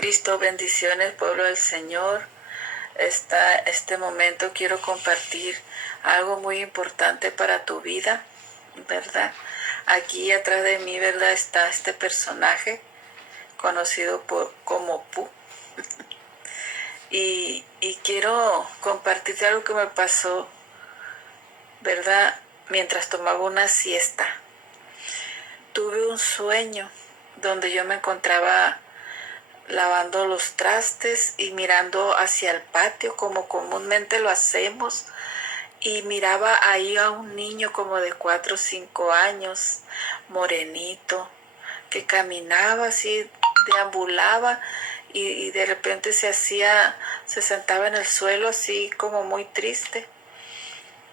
Cristo, bendiciones, pueblo del Señor. Este momento quiero compartir algo muy importante para tu vida, ¿verdad? Aquí atrás de mí, ¿verdad? Está este personaje conocido como Pu. Y quiero compartirte algo que me pasó, ¿verdad? Mientras tomaba una siesta. Tuve un sueño donde yo me encontraba lavando los trastes y mirando hacia el patio como comúnmente lo hacemos, y miraba ahí a un niño como de 4 o 5 años, morenito, que caminaba así, deambulaba y de repente se sentaba en el suelo así como muy triste,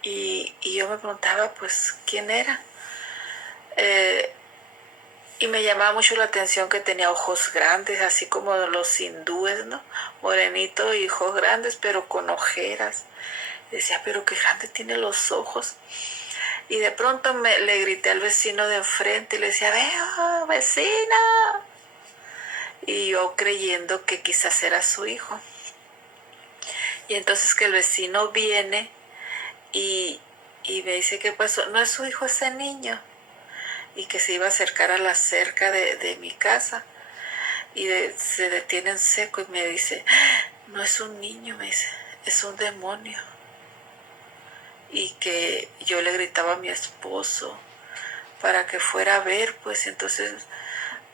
y yo me preguntaba pues quién era. Y me llamaba mucho la atención que tenía ojos grandes, así como los hindúes, ¿no? Morenito y ojos grandes, pero con ojeras. Decía, pero qué grande tiene los ojos. Y de pronto le grité al vecino de enfrente y le decía, veo, vecina. Y yo creyendo que quizás era su hijo. Y entonces que el vecino viene y me dice, ¿qué pasó? No es su hijo ese niño. Y que se iba a acercar a la cerca de mi casa. Y se detiene en seco y me dice, no es un niño, me dice, es un demonio. Y que yo le gritaba a mi esposo para que fuera a ver, pues entonces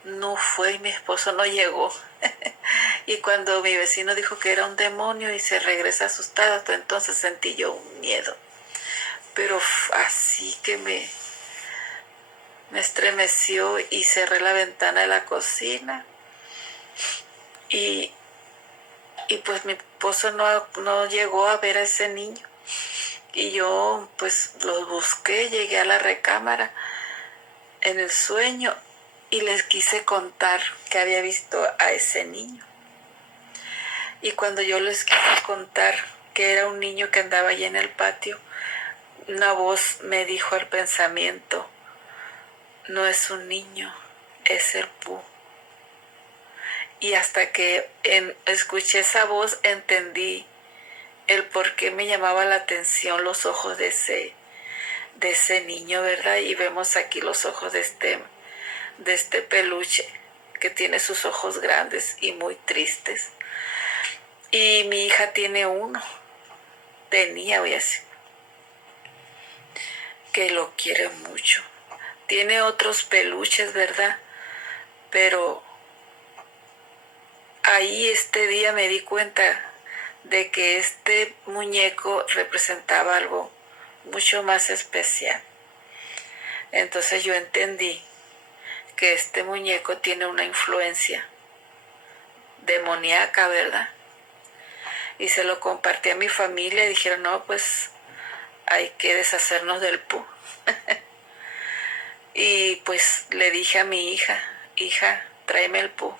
no fue y mi esposo no llegó. Y cuando mi vecino dijo que era un demonio y se regresa asustada, entonces sentí yo un miedo. Pero así que me estremeció y cerré la ventana de la cocina. Y pues mi esposo no llegó a ver a ese niño. Y yo pues los busqué, llegué a la recámara en el sueño y les quise contar que había visto a ese niño. Y cuando yo les quise contar que era un niño que andaba allí en el patio, una voz me dijo al pensamiento, no es un niño, es el Pu. Y hasta que escuché esa voz entendí el por qué me llamaba la atención los ojos de ese niño, ¿verdad? Y vemos aquí los ojos de este peluche que tiene sus ojos grandes y muy tristes. Y mi hija tenía, voy a decir, que lo quiere mucho. Tiene otros peluches, ¿verdad? Pero ahí este día me di cuenta de que este muñeco representaba algo mucho más especial. Entonces yo entendí que este muñeco tiene una influencia demoníaca, ¿verdad? Y se lo compartí a mi familia y dijeron, no, pues hay que deshacernos del Pu. Y pues le dije a mi hija, tráeme el Pu,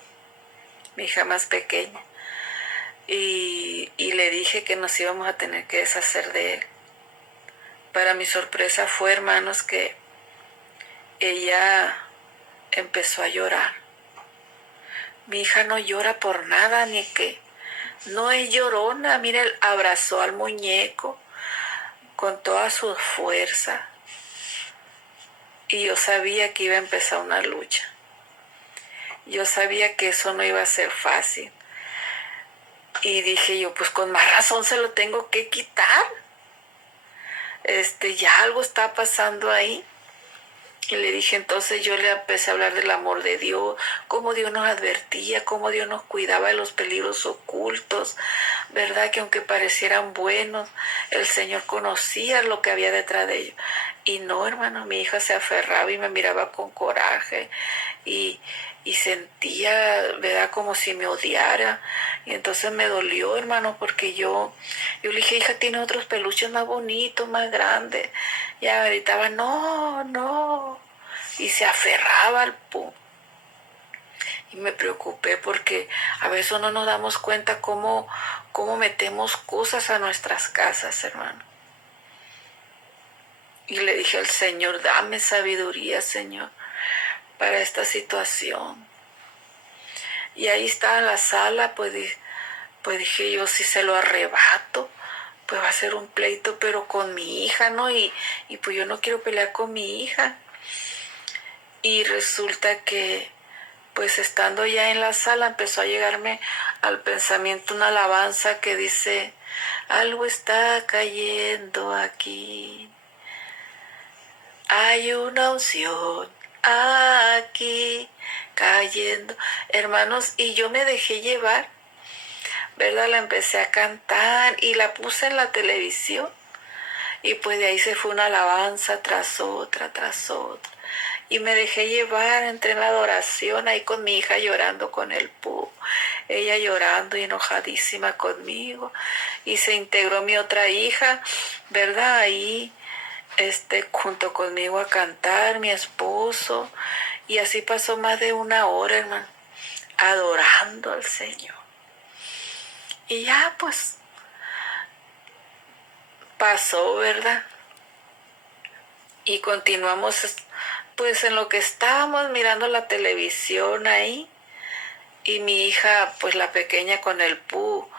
mi hija más pequeña. Y le dije que nos íbamos a tener que deshacer de él. Para mi sorpresa fue, hermanos, que ella empezó a llorar. Mi hija no llora por nada, ni que no es llorona. Mira, él abrazó al muñeco con toda su fuerza. Y yo sabía que iba a empezar una lucha. Yo sabía que eso no iba a ser fácil. Y dije yo, pues con más razón se lo tengo que quitar. Ya algo está pasando ahí. Y le dije, entonces yo le empecé a hablar del amor de Dios, cómo Dios nos advertía, cómo Dios nos cuidaba de los peligros ocultos, ¿verdad? Que aunque parecieran buenos, el Señor conocía lo que había detrás de ellos. Y no, hermano, mi hija se aferraba y me miraba con coraje y sentía, ¿verdad? Como si me odiara. Y entonces me dolió, hermano, porque yo le dije, hija, tiene otros peluches más bonitos, más grandes. Y ella gritaba, no, no. Y se aferraba al Pu. Y me preocupé porque a veces no nos damos cuenta cómo metemos cosas a nuestras casas, hermano. Y le dije al Señor, dame sabiduría, Señor, para esta situación. Y ahí estaba en la sala, pues dije yo, si se lo arrebato, pues va a ser un pleito, pero con mi hija, ¿no? Y pues yo no quiero pelear con mi hija. Y resulta que, pues estando ya en la sala, empezó a llegarme al pensamiento una alabanza que dice, algo está cayendo aquí, hay una unción aquí cayendo. Hermanos, y yo me dejé llevar, ¿verdad? La empecé a cantar y la puse en la televisión. Y pues de ahí se fue una alabanza tras otra, tras otra. Y me dejé llevar, entré en la adoración ahí con mi hija llorando con el pu. Ella llorando y enojadísima conmigo. Y se integró mi otra hija, ¿verdad? Ahí, junto conmigo a cantar, mi esposo. Y así pasó más de una hora, hermano, adorando al Señor. Y ya pues pasó, ¿verdad? Y continuamos pues en lo que estábamos mirando la televisión ahí. Y mi hija, pues la pequeña con el pu,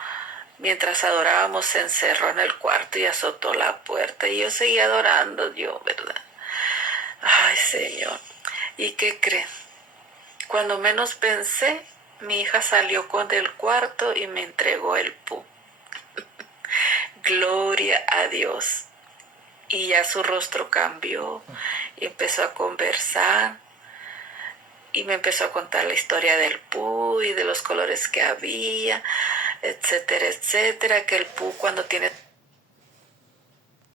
mientras adorábamos se encerró en el cuarto y azotó la puerta. Y yo seguía adorando, yo, ¿verdad? Ay, Señor. ¿Y qué creen? Cuando menos pensé, mi hija salió con del cuarto y me entregó el pu. Gloria a Dios. Y ya su rostro cambió y empezó a conversar y me empezó a contar la historia del pu y de los colores que había, etcétera, etcétera, que el pu cuando tiene